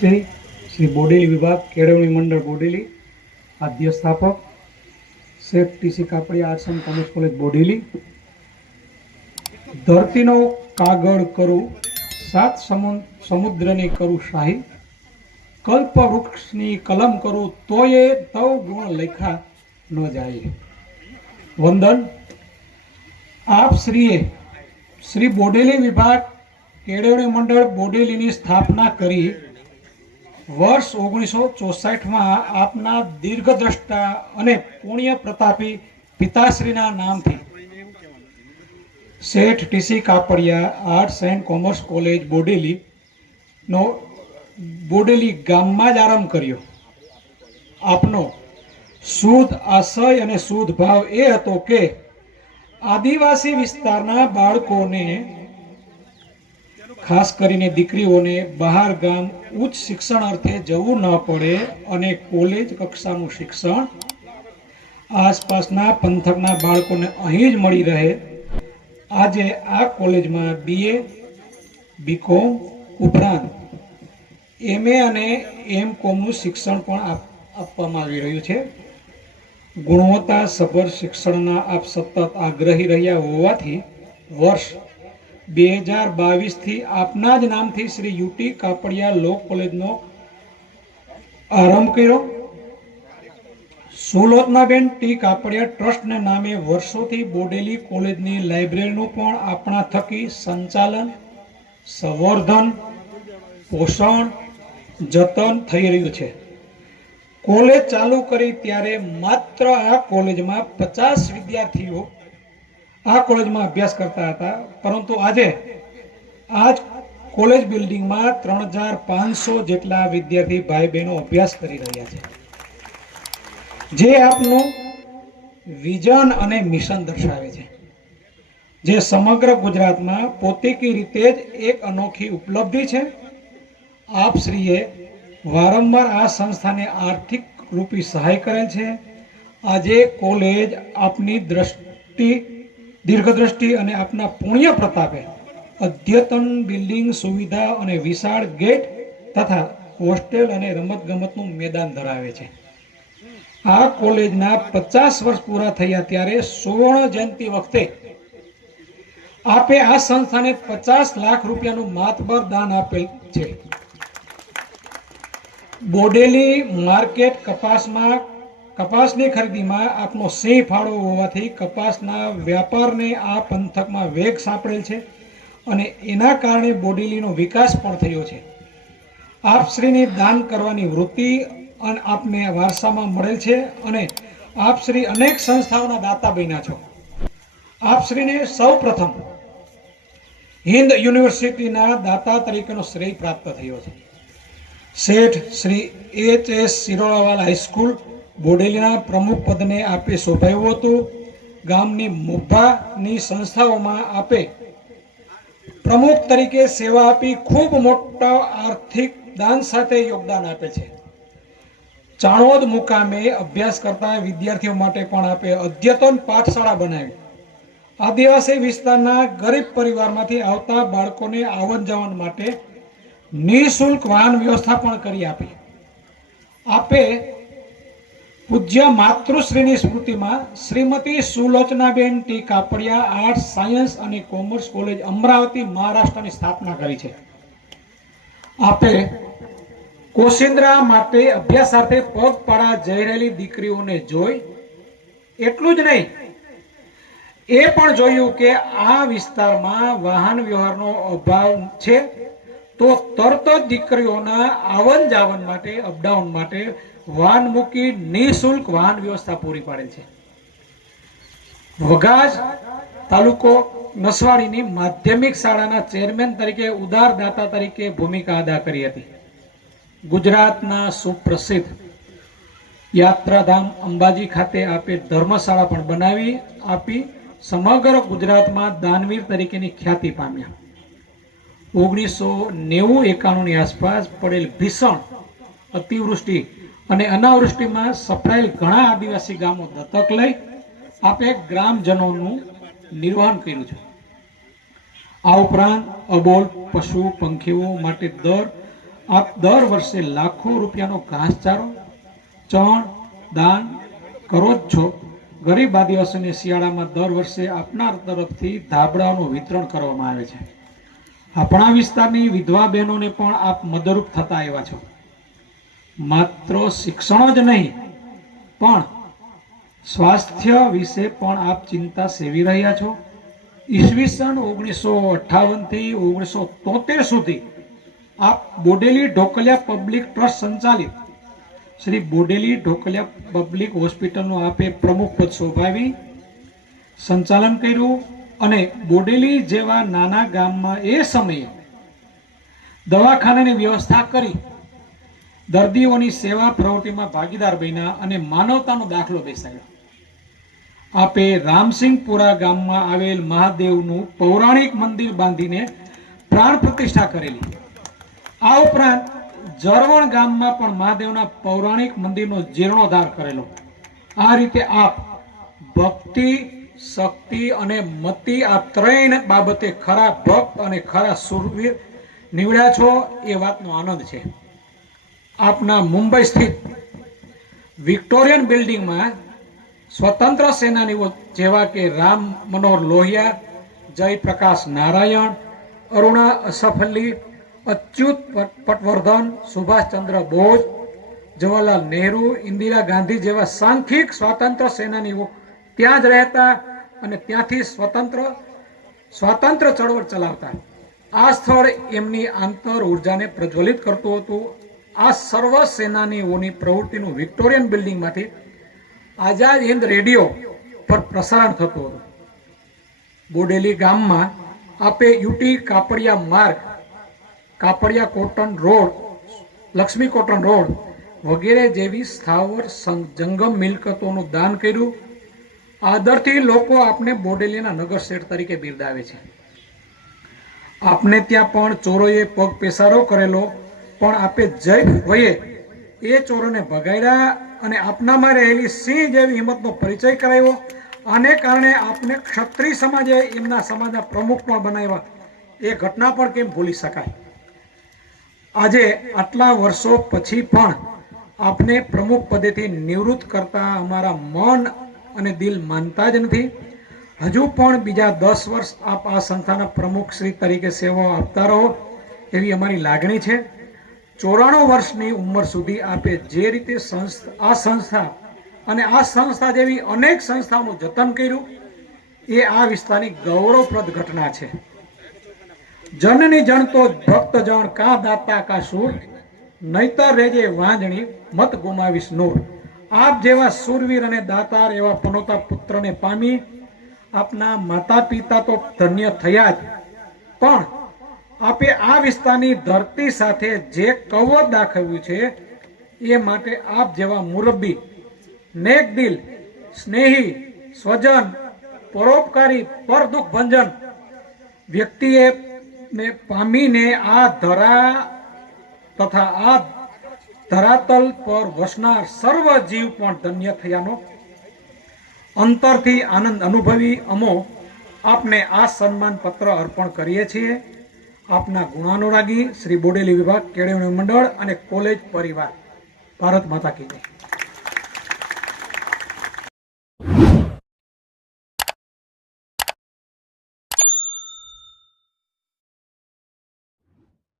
શ્રી શ્રી બોડેલી વિભાગ, કેળવણી મંડળ બોડેલી આદ્ય સ્થાપક Sheth TC Kapadia arts and commerce college Bodeli. ધરતીનો કાગળ કરું, સાત સમુદ્રની કરું શાહી. કલ્પ વૃક્ષની કલમ કરું, તોય તવ ગુણ લેખા ન જાય. વંદન. આપ શ્રીએ શ્રી બોડેલી વિભાગ, કેળવણી મંડળ બોડેલીની સ્થાપના કરી વર્ષ ઓગણીસો ચોસઠમાં આપના દીર્ઘદ્રષ્ટા અને પુણ્ય પ્રતાપી પિતાશ્રીના નામથી Sheth TC Kapadia arts and commerce college Bodeli નો બોડેલી ગામમાં જ આરંભ કર્યો. આપનો શુદ્ધ આશય અને શુદ્ધ ભાવ એ હતો કે આદિવાસી વિસ્તારના બાળકોને ખાસ કરીને દીકરીઓને બહાર ગામ ઉચ્ચ શિક્ષણ અર્થે જવું ન પડે અને કોલેજ કક્ષાનું શિક્ષણ આસપાસના પંથકના બાળકોને અહીં જ મળી રહે. આજે આ કોલેજમાં બીએ બીકોમ ઉપરાંત એમએ અને એમ કોમનું શિક્ષણ પણ આપ- આપવામાં આવી રહ્યું છે. ગુણવત્તા સભર શિક્ષણના આપ સતત આગ્રહી રહ્યા હોવાથી વર્ષ બે હજાર બાવીસથી આપના જ નામથી શ્રી યુટી કાપડિયા લો કોલેજનો આરંભ કર્યો. સુલોચનાબેન ટી કાપડિયા ટ્રસ્ટને નામે વર્ષોથી બોડેલી કોલેજની લાઇબ્રેરીનું પણ આપણા થકી સંચાલન, સંવર્ધન, પોષણ, જતન થઈ રહ્યું છે. કોલેજ ચાલુ કરી ત્યારે માત્ર આ કોલેજમાં પચાસ વિદ્યાર્થીઓ આ કોલેજમાં અભ્યાસ કરતા હતા. પરંતુ આજે આ જ કોલેજ બિલ્ડિંગમાં ત્રણ હજાર પાંચસો જેટલા વિદ્યાર્થી ભાઈ બહેનો અભ્યાસ કરી રહ્યા છે. જે આપનું વિઝન અને મિશન દર્શાવે છે. જે સમગ્ર ગુજરાતમાં પોતીકી રીતે જ એક અનોખી ઉપલબ્ધિ છે. આપ શ્રીએ વારંવાર આ સંસ્થાને આર્થિક રૂપી સહાય કરેલ છે. આજે કોલેજ આપની દ્રષ્ટિ દીર્ઘદ્રષ્ટિ અને આપના પુણ્ય પ્રતાપે અદ્યતન બિલ્ડિંગ સુવિધા અને વિશાળ ગેટ તથા હોસ્ટેલ અને રમતગમતનું મેદાન ધરાવે છે. આ કોલેજના પચાસ વર્ષ પૂરા થયા ત્યારે સુવર્ણ જયંતિ વખતે આપે આ સંસ્થાને પચાસ લાખ રૂપિયાનું માતબર દાન આપેલ છે. બોડેલી માર્કેટ કપાસમાં કપાસની ખરીદીમાં આપનો સિંહ ફાળો હોવાથી કપાસના વ્યાપારને આ પંથકમાં વેગ સાંપડેલ છે અને એના કારણે બોડેલીનો વિકાસ પણ થયો છે. આપશ્રીની દાન કરવાની વૃત્તિ અને આપને વારસામાં મળેલ છે અને આપશ્રી અનેક સંસ્થાઓના દાતા બન્યા છો. આપશ્રીને સૌ પ્રથમ હિન્દ યુનિવર્સિટીના દાતા તરીકેનો શ્રેય પ્રાપ્ત થયો છે. Sheth Shri H S Sirolawal high school બોડેલીના પ્રમુખ પદને આપે શોભાયું હતું. ગામની મુભાની સંસ્થાઓમાં આપે પ્રમુખ તરીકે સેવા આપી ખૂબ મોટા આર્થિક દાન સાથે યોગદાન આપે છે. ચાણોદ મુકામે અભ્યાસ કરતા વિદ્યાર્થીઓ માટે પણ આપે અદ્યતન પાઠશાળા બનાવી. આદિવાસી વિસ્તારના ગરીબ પરિવારમાંથી આવતા બાળકોને આવન જાવન માટે નિઃશુલ્ક વાહન વ્યવસ્થા પણ કરી આપી. આપે પૂજ્ય માતૃશ્રીની સ્મૃતિમાં Shrimati Sulochanaben T. Kapadia arts, science અને કોમર્સ કોલેજ અમરાવતી મહારાષ્ટ્રની સ્થાપના કરી છે. આપે કોશિંદ્રા માટે અભ્યાસાર્થે પગપાળા જઈ રહેલી દીકરીઓને જોઈ, એટલું જ નહીં, એ પણ જોયું કે આ વિસ્તારમાં વાહન વ્યવહારનો અભાવ છે. તો તરત જ દીકરીઓના આવન જાવન માટે, અપડાઉન માટે વાહન મૂકી નિઃશુલ્ક વાહન વ્યવસ્થા પૂરી પાડે છે. વઘાજ તાલુકો નસવાડીની માધ્યમિક શાળાના ચેરમેન તરીકે ઉદારદાતા તરીકે ભૂમિકા અદા કરી હતી. ગુજરાતના સુપ્રસિદ્ધ યાત્રાધામ અંબાજી ખાતે આપે ધર્મશાળા પણ બનાવી આપી, સમગ્ર ગુજરાતમાં દાનવીર તરીકેની ખ્યાતિ પામ્યા. ઓગણીસો નેવું એકાણુંની આસપાસ પડેલ ભીષણ અતિવૃષ્ટિ અને અનાવૃષ્ટિમાં સફળાયેલ ઘણા આદિવાસી ગામો દત્તક લઈ આપે ગ્રામજનોનું નિર્વહન કર્યું છે. આ ઉપરાંત અબોલ, પશુ, પંખીઓ માટે દર આપ દર વર્ષે લાખો રૂપિયાનો ઘાસચારો, ચણ, દાન કરો જ છો ગરીબ આદિવાસીને શિયાળામાં દર વર્ષે આપનાર તરફથી ધાબળાનું વિતરણ કરવામાં આવે છે. આપણા વિસ્તારની વિધવા બહેનોને પણ આપ મદરૂપ થતા આવ્યા છો. માત્ર શિક્ષણ જ નહીં, પણ સ્વાસ્થ્ય વિશે પણ આપ ચિંતા સેવી રહ્યા છો. ઈસવીસન ઓગણીસો અઠ્ઠાવનથી ઓગણીસો તોતેર સુધી આપ બોડેલી ઢોકલિયા પબ્લિક ટ્રસ્ટ સંચાલિત શ્રી બોડેલી ઢોકલિયા પબ્લિક હોસ્પિટલનું આપે પ્રમુખ પદ શોભાવી સંચાલન કર્યું. અને બોડેલી જેવા નાના ગામમાં એ સમયે દવાખાનાની વ્યવસ્થા કરી, દર્દીઓની સેવા પ્રવૃત્તિમાં ભાગીદાર બન્યા અને માનવતાનો દાખલો બેસાડ્યો. આપે રામસિંહપુરા ગામમાં આવેલ મહાદેવનું પૌરાણિક મંદિર બાંધીને પ્રાણ પ્રતિષ્ઠા કરેલી. આ ઉપરાંત જરવણ ગામમાં પણ મહાદેવના પૌરાણિક મંદિરનો જીર્ણોદ્ધાર કરેલો. આ રીતે આપ ભક્તિ શક્તિ અને મતિ આ ત્રણ બાબતે ખરા ભક્ત અને ખરા સુરવીર નીવડ્યા છો એ વાતનો આનંદ છે. આપના મુંબઈ સ્થિત વિક્ટોરિયન બિલ્ડિંગમાં સ્વતંત્ર સેનાનીઓ જેવા કે રામ મનોહર લોહિયા, જયપ્રકાશ નારાયણ, અરુણા અસફ અલી અચ્યુત પટ- પટવર્ધન, સુભાષચંદ્ર બોઝ, જવાહરલાલ નહેરુ, ઇન્દિરા ગાંધી જેવા સાંખિક સ્વાતંત્ર્ય સેનાનીઓ ત્યાં જ રહેતા અને ત્યાંથી સ્વતંત્ર સ્વાતંત્ર્ય ચળવળ ચલાવતા. આ સ્થળ એમની આંતર ઉર્જાને પ્રજ્વલિત કરતું હતું. આ સર્વ સેનાનીઓની પ્રવૃત્તિનું વિક્ટોરિયન બિલ્ડિંગમાંથી આઝાદ હિન્દ રેડિયો પર પ્રસારણ થતું હતું. બોડેલી ગામમાં આપે U T Kapadia Marg, Kapadia cotton road, Lakshmi cotton road વગેરે જેવી સ્થાવર જંગમ મિલકતોનું દાન કર્યું. આદરથી લોકો આપને બોડેલીના નગર શેઠ તરીકે બિરદાવે છે. આપને ત્યાં પણ ચોરોએ પગ પેસારો કરેલો, પણ આપે જય હોઈએ એ ચોરોને ભગાડ્યા અને આપનામાં રહેલી સિંહ જેવી હિંમતનો પરિચય કરાવ્યો. આને કારણે આપને ક્ષત્રિય સમાજે એમના સમાજના પ્રમુખ પણ બનાવ્યા. એ ઘટના પણ કેમ ભૂલી શકાય? આજે આટલા વર્ષો પછી પણ આપને પ્રમુખ પદેથી નિવૃત્ત કરતા અમારા મન અને દિલ માનતા જ નથી. હજુ પણ બીજા દસ વર્ષ આપ આ સંસ્થાના પ્રમુખ શ્રી તરીકે સેવાઓ આપતા રહો એવી અમારી લાગણી છે. ચોરાણું વર્ષની ઉંમર સુધી આપે જે રીતે આ સંસ્થા અને આ સંસ્થા જેવી અનેક સંસ્થાઓનું જતન કર્યું, એ આ વિસ્તારની ગૌરવપ્રદ ઘટના છે. જનની જણ તો ભક્તજણ કા દાતા કા સૂર, નહીતર રેજે વાંજણી મત ગુમાવીશ નૂર. આપ જેવા સુરવીર અને દાતાર એવા પનોતા પુત્રને પામી આપના માતા પિતા તો ધન્ય થયા જ. પણ આપે આ વિસ્તારની ધરતી સાથે જે કવર દાખવ્યું છે, એ માટે આપ જેવા મુરબ્બી, નેકદિલ, સ્નેહી, સ્વજન, પરોપકારી પરદુખ ભંજન વ્યક્તિએ ને પામીને આ ધરા તથા આ ધરાતલ પર વસનાર સર્વ જીવ પણ ધન્ય થયાનો. અંતરથી આનંદ અનુભવી અમો, આપને આ સન્માન પત્ર અર્પણ કરીએ છીએ. આપના ગુણાનુરાગી શ્રી બોડેલી વિભાગ કેળવણી મંડળ અને કોલેજ પરિવાર. ભારત માતા કી